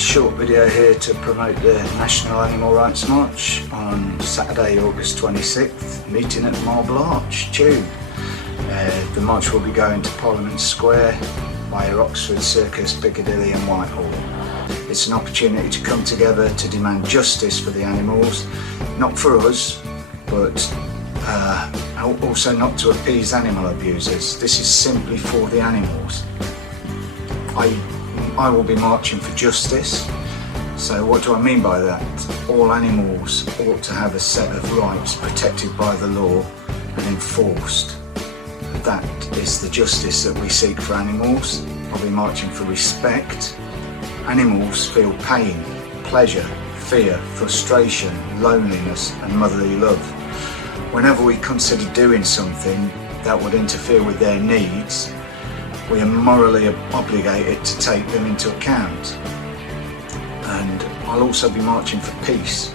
short video here to promote the National Animal Rights March on Saturday, August 26th, meeting at the Marble Arch, Tube. The march will be going to Parliament Square via Oxford Circus, Piccadilly and Whitehall. It's an opportunity to come together to demand justice for the animals, not for us, but also not to appease animal abusers. This is simply for the animals. I will be marching for justice. So what do I mean by that? All animals ought to have a set of rights protected by the law and enforced. That is the justice that we seek for animals. I'll be marching for respect. Animals feel pain, pleasure, fear, frustration, loneliness and motherly love. Whenever we consider doing something that would interfere with their needs, we are morally obligated to take them into account. And I'll also be marching for peace.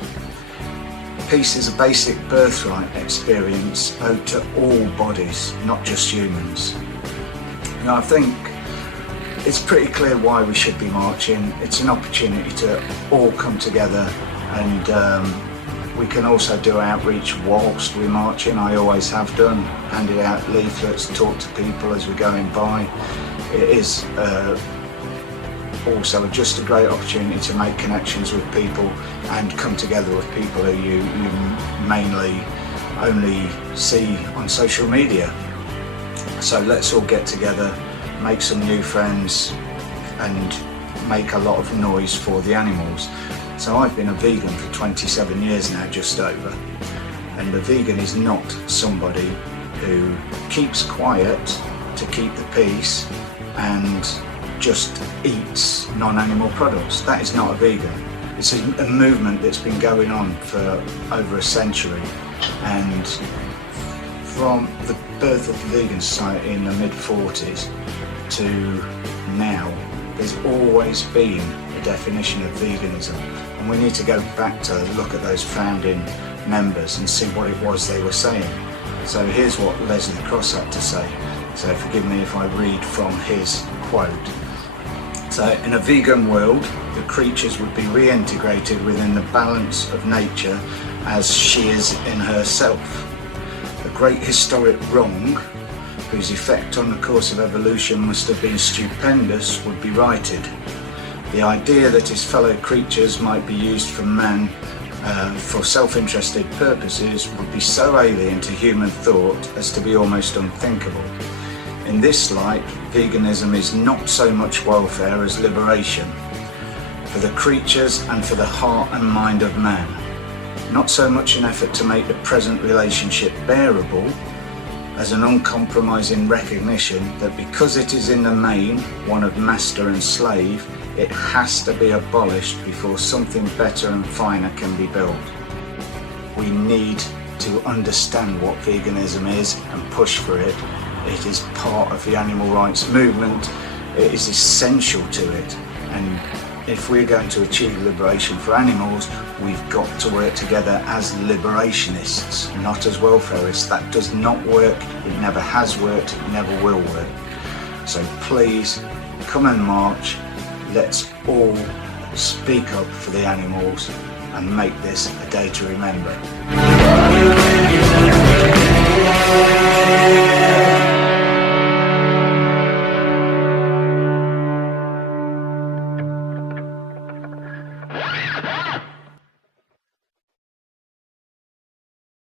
Peace is a basic birthright experience owed to all bodies, not just humans. Now, I think it's pretty clear why we should be marching. It's an opportunity to all come together, and we can also do outreach whilst we're marching. I always have done, handed out leaflets, talked to people as we're going by. It is also just a great opportunity to make connections with people and come together with people who you mainly only see on social media. So let's all get together, make some new friends and make a lot of noise for the animals. So I've been a vegan for 27 years now, just over, and a vegan is not somebody who keeps quiet to keep the peace and just eats non-animal products. That is not a vegan. It's a movement that's been going on for over a century, and from the birth of the Vegan Society in the mid-40s to now, there's always been a definition of veganism, and we need to go back to look at those founding members and see what it was they were saying. So here's what Leslie Cross had to say. So forgive me if I read from his quote. So, in a vegan world, the creatures would be reintegrated within the balance of nature as she is in herself. A great historic wrong, whose effect on the course of evolution must have been stupendous, would be righted. The idea that his fellow creatures might be used for man for self-interested purposes would be so alien to human thought as to be almost unthinkable. In this light, veganism is not so much welfare as liberation for the creatures and for the heart and mind of man. Not so much an effort to make the present relationship bearable as an uncompromising recognition that because it is in the main one of master and slave, it has to be abolished before something better and finer can be built. We need to understand what veganism is and push for it. It is part of the animal rights movement. It is essential to it. And if we're going to achieve liberation for animals, we've got to work together as liberationists, not as welfareists. That does not work. It never has worked. It never will work. So please come and march. Let's all speak up for the animals and make this a day to remember.